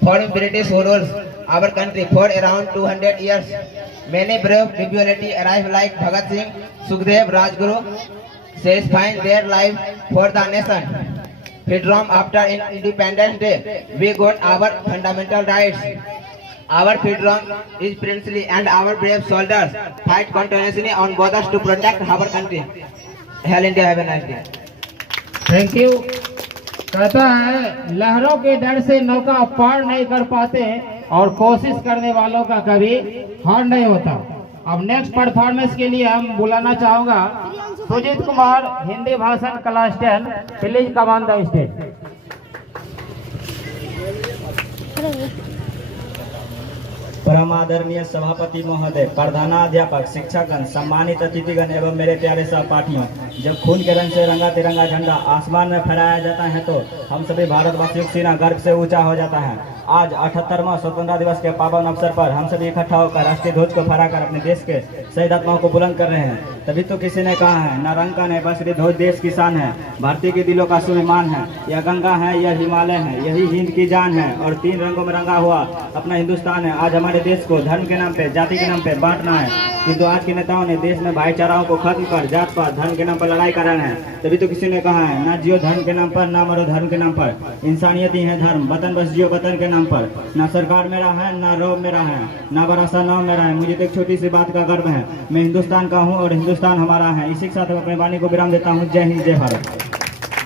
from British who rules our country for around 200 years. Many brave individuals arrived like Bhagat Singh, Sukhdev, Rajguru, sacrificing their life for the nation. Freedom after Independence Day, we got our fundamental rights. Our freedom is princely and our brave soldiers fight continuously on borders to protect our country. Hail India, have a nice day. Thank you. कहता है, लहरों के डर से नौका पार नहीं कर पाते और कोशिश करने वालों का कभी हार नहीं होता। अब नेक्स्ट परफॉर्मेंस के लिए हम बुलाना चाहूंगा सुजीत कुमार हिंदी भाषण class 10 please come on the stage. परम आदरणीय सभापति महोदय, प्रधानाध्यापक, शिक्षकगण, सम्मानित अतिथिगण एवं मेरे प्यारे सहपाठियों, जब खून के रंग से रंगा तिरंगा झंडा आसमान में फहराया जाता है तो हम सभी भारतवासियों का सीना गर्व से ऊंचा हो जाता है। आज 78वां स्वतंत्रता दिवस के पावन अवसर पर हम सभी इकट्ठा होकर राष्ट्रीय ध्वज को फहराकर अपने देश के शहीद आत्माओं को बुलंद कर रहे हैं। तभी तो किसी ने कहा है, न रंग का नहीं बस ये ध्वज देश की शान है, भारतीय के दिलों का स्वाभिमान है। यह गंगा है, यह हिमालय है, यही हिंद की जान है और 3 रंगों में रंगा हुआ अपना हिंदुस्तान है। आज हमारे देश को धर्म के नाम पे, जाति के नाम पे बांटना है, किंतु आज के नेताओं ने देश में भाईचाराओं को खत्म कर जात पात धर्म के नाम पर लड़ाई कर रहे हैं। तभी तो किसी ने कहा है, ना जियो धर्म के नाम पर, ना मरो धर्म के नाम पर, इंसानियत ही है धर्म, वतन बस जियो वतन के नाम पर। ना सरकार मेरा है, ना रोब मेरा है, ना बरासा नाम मेरा है, मुझे तो एक छोटी सी बात का गर्व है, मैं हिंदुस्तान का हूँ और हिंदुस्तान हमारा है। इसी के साथ मैं अपनी वाणी को विराम देता हूँ। जय हिंद, जय भारत।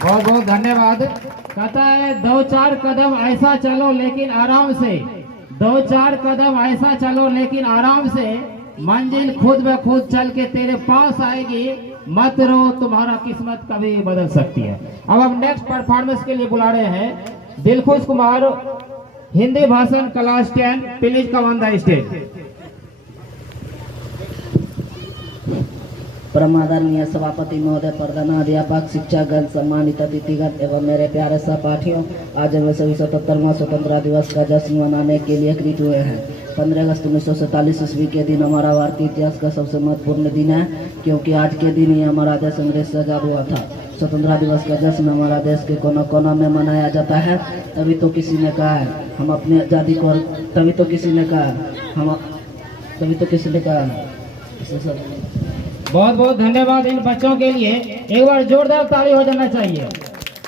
बहुत बहुत धन्यवाद। कहता है 2-4 कदम ऐसा चलो लेकिन आराम से, 2-4 कदम ऐसा चलो लेकिन आराम से, मंजिल खुद ब खुद चल के तेरे पास आएगी, मत रो तुम्हारा किस्मत कभी बदल सकती है। अब हम नेक्स्ट परफॉर्मेंस के लिए बुला रहे हैं दिलखुश कुमार हिंदी भाषण class 10 please come on the stage. परमादरणीय सभापति महोदय, प्रधानाध्यापक, शिक्षकगण, सम्मानित अतिथिगण एवं मेरे प्यारे सहपाठियों, आज हम सभी 77वां स्वतंत्रता दिवस का जश्न मनाने के लिए एकत्रित हुए हैं। 15 अगस्त 1947 ईस्वी के दिन हमारा भारतीय इतिहास का सबसे महत्वपूर्ण दिन है, क्योंकि आज के दिन ही हमारा देश अंग्रेज से आजाद हुआ था। स्वतंत्रता दिवस का जश्न हमारा देश के कोना कोना में मनाया जाता है। तभी तो किसी ने कहा है हम अपनी आज़ादी को, तभी तो किसी ने कहा बहुत बहुत धन्यवाद इन बच्चों के लिए। एक बार जोरदार ताली हो जाना चाहिए।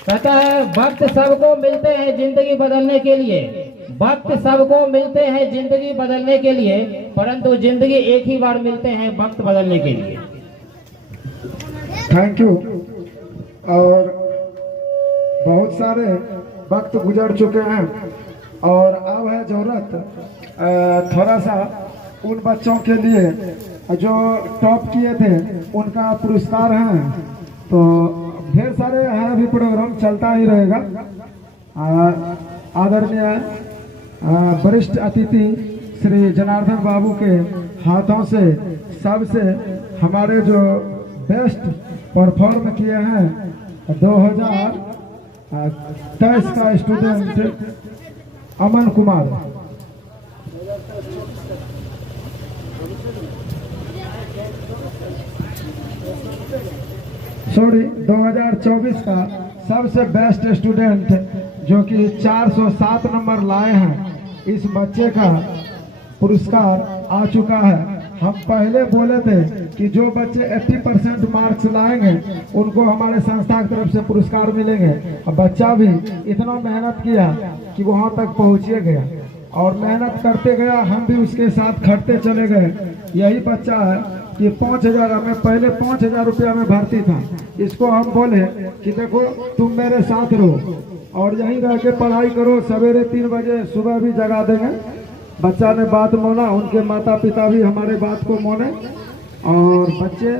कहता है वक्त सबको मिलते हैं जिंदगी बदलने के लिए, वक्त सबको मिलते हैं जिंदगी बदलने के लिए, परंतु जिंदगी एक ही बार मिलते हैं वक्त बदलने के लिए। Thank you. और बहुत सारे वक्त गुजर चुके हैं और अब है जरूरत थोड़ा सा उन बच्चों के लिए जो टॉप किए थे उनका पुरस्कार है। तो ढेर सारे हैं, अभी प्रोग्राम चलता ही रहेगा। आदरणीय वरिष्ठ अतिथि श्री जनार्दन बाबू के हाथों से सबसे हमारे जो बेस्ट परफॉर्म किए हैं 2023 का स्टूडेंट अमन कुमार, सॉरी 2024 का सबसे बेस्ट स्टूडेंट जो कि 407 नंबर लाए हैं, इस बच्चे का पुरस्कार आ चुका है। हम पहले बोले थे कि जो बच्चे 80% मार्क्स लाएंगे उनको हमारे संस्था की तरफ से पुरस्कार मिलेंगे। अब बच्चा भी इतना मेहनत किया कि वहां तक पहुंचे गया और मेहनत करते गया, हम भी उसके साथ खटते चले गए। यही बच्चा है कि 5,000 में पहले 5,000 रुपया में भर्ती था। इसको हम बोले कि देखो तुम मेरे साथ रहो और यहीं रह के पढ़ाई करो, सवेरे 3 बजे सुबह भी जगा देंगे। बच्चा ने बात माना, उनके माता पिता भी हमारे बात को माने और बच्चे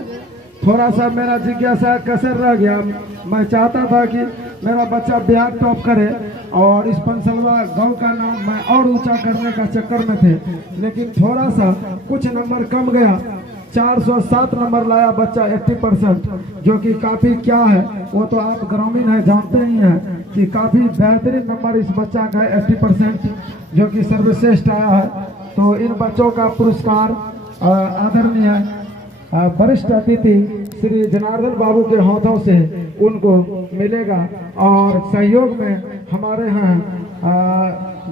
थोड़ा सा मेरा जिज्ञासा कसर रह गया। मैं चाहता था कि मेरा बच्चा बिहार टॉप करे और इस पंसलवा गांव का नाम मैं और ऊंचा करने का चक्कर में थे, लेकिन थोड़ा सा कुछ नंबर कम गया। 407 नंबर लाया बच्चा 80%, जो कि काफ़ी क्या है वो तो आप ग्रामीण है जानते ही हैं कि काफ़ी बेहतरीन नंबर इस बच्चा का है 80%, जो कि सर्वश्रेष्ठ आया है। तो इन बच्चों का पुरस्कार आदरणीय वरिष्ठ अतिथि श्री जनार्दन बाबू के हाथों से उनको मिलेगा और सहयोग में हमारे यहाँ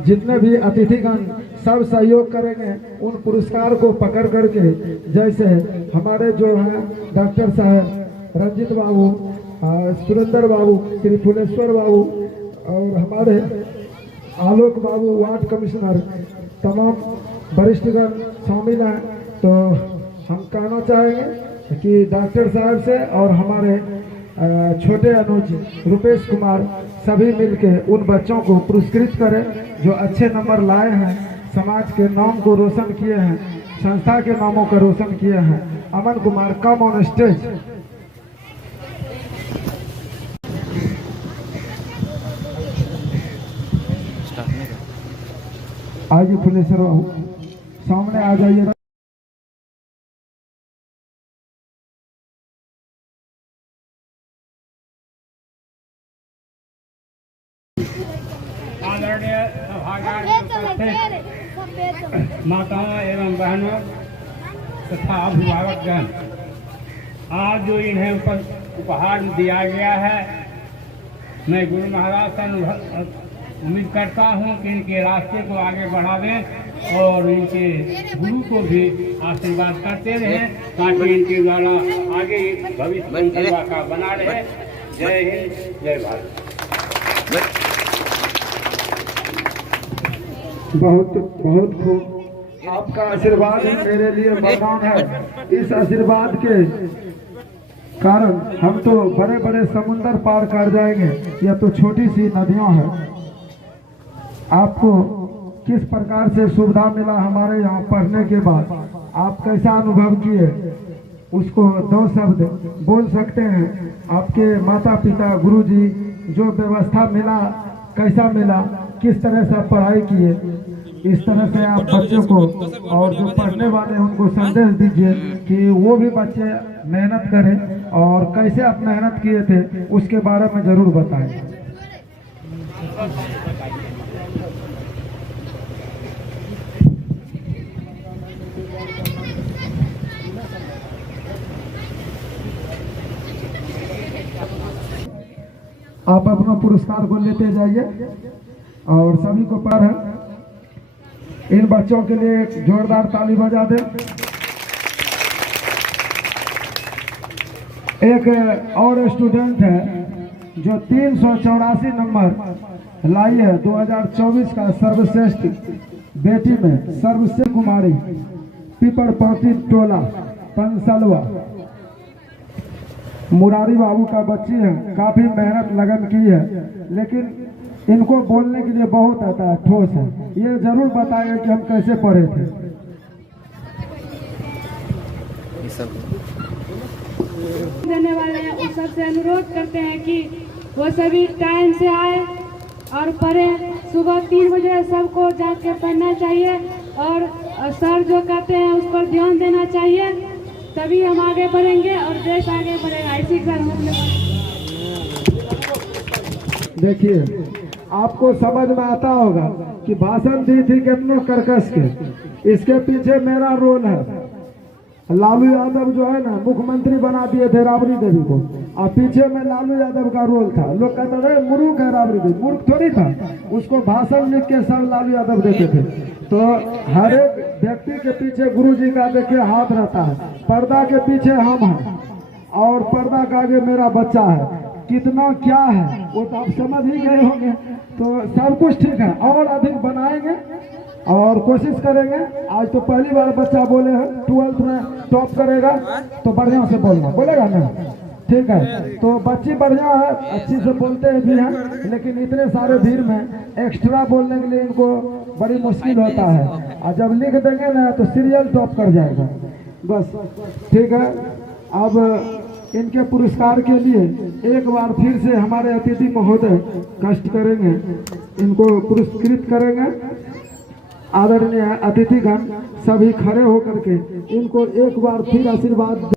जितने भी अतिथिगण सब सहयोग करेंगे उन पुरस्कार को पकड़ करके। जैसे हमारे जो हैं डॉक्टर साहब रंजित बाबू, सुरेंद्र बाबू, श्री फुलेश्वर बाबू और हमारे आलोक बाबू वार्ड कमिश्नर, तमाम वरिष्ठगण शामिल हैं। तो हम कहना चाहेंगे कि डॉक्टर साहब से और हमारे छोटे अनुज रुपेश कुमार सभी मिलके उन बच्चों को पुरस्कृत करें जो अच्छे नंबर लाए हैं, समाज के नाम को रोशन किए हैं, संस्था के नामों को रोशन किए हैं। Aman Kumar come on stage. आइए फुलेश्वर बाबू सामने आ जाइए। आदरणीय माताओं एवं बहनों तथा अभिभावकगण, आज जो इन्हें उपहार दिया गया है, मैं गुरु महाराज से उम्मीद करता हूँ कि इनके रास्ते को आगे बढ़ावें और इनके गुरु को भी आशीर्वाद करते रहें ताकि इनके द्वारा आगे भविष्य का बना रहे। जय हिंद, जय भारत। बहुत बहुत खूब, आपका आशीर्वाद मेरे लिए वरदान है। इस आशीर्वाद के कारण हम तो बड़े बड़े समुंदर पार कर जाएंगे, यह तो छोटी सी नदियां हैं। आपको किस प्रकार से सुविधा मिला हमारे यहाँ पढ़ने के बाद, आप कैसा अनुभव किए, उसको दो शब्द बोल सकते हैं। आपके माता पिता गुरुजी जो व्यवस्था मिला कैसा मिला, किस तरह से आप पढ़ाई किए, इस तरह से आप बच्चों को और जो पढ़ने वाले हैं उनको संदेश दीजिए कि वो भी बच्चे मेहनत करें और कैसे आप मेहनत किए थे उसके बारे में जरूर बताएं। आप अपना पुरस्कार को लेते जाइए और सभी को पर है। इन बच्चों के लिए एक जोरदार ताली बजा दें। एक और स्टूडेंट है जो 384 नंबर लाई है 2024 का सर्वश्रेष्ठ बेटी में, सर्वश्रेष्ठ कुमारी, पीपरपौती टोला पंसलवा, मुरारी बाबू का बच्ची है। काफी मेहनत लगन की है, लेकिन इनको बोलने के लिए बहुत आता है, ठोस है। ये जरूर बताएं कि हम कैसे पढ़े थे। देने वाले हैं उन सबसे अनुरोध करते हैं कि वो सभी टाइम से आए और पढ़ें। सुबह 3 बजे सबको जाके पढ़ना चाहिए और सर जो कहते हैं उस पर ध्यान देना चाहिए, तभी हम आगे बढ़ेंगे और देश आगे बढ़ेगा। इसी कारण देखिए, आपको समझ में आता होगा कि भाषण दी थी कितनों कर्कश के। इसके पीछे मेरा रोल है। लालू यादव जो है ना, मुख्यमंत्री बना दिए थे राबड़ी देवी को, और पीछे में लालू यादव का रोल था। लोग कहते रहे मूर्ख है राबड़ी देवी, मूर्ख थोड़ी था, उसको भाषण लिख के सब लालू यादव देते थे। तो हर एक व्यक्ति के पीछे गुरुजी का देखिए हाथ रहता है। पर्दा के पीछे हम हैं और पर्दा का आगे मेरा बच्चा है। कितना क्या है वो तो आप समझ ही गए होंगे। तो सब कुछ ठीक है, और अधिक बनाएंगे और कोशिश करेंगे। आज तो पहली बार बच्चा बोले हैं, 12th में टॉप करेगा तो बढ़िया से बोलना, बोलेगा ना, ठीक है। तो बच्ची बढ़िया है, अच्छी से बोलते भी हैं, लेकिन इतने सारे भीड़ में एक्स्ट्रा बोलने के लिए इनको बड़ी मुश्किल होता है। और जब लिख देंगे ना तो सीरियल टॉप कर जाएगा। बस ठीक है। अब इनके पुरस्कार के लिए एक बार फिर से हमारे अतिथि महोदय कष्ट करेंगे, इनको पुरस्कृत करेंगे। आदरणीय अतिथिगण सभी खड़े होकर के इनको एक बार फिर आशीर्वाद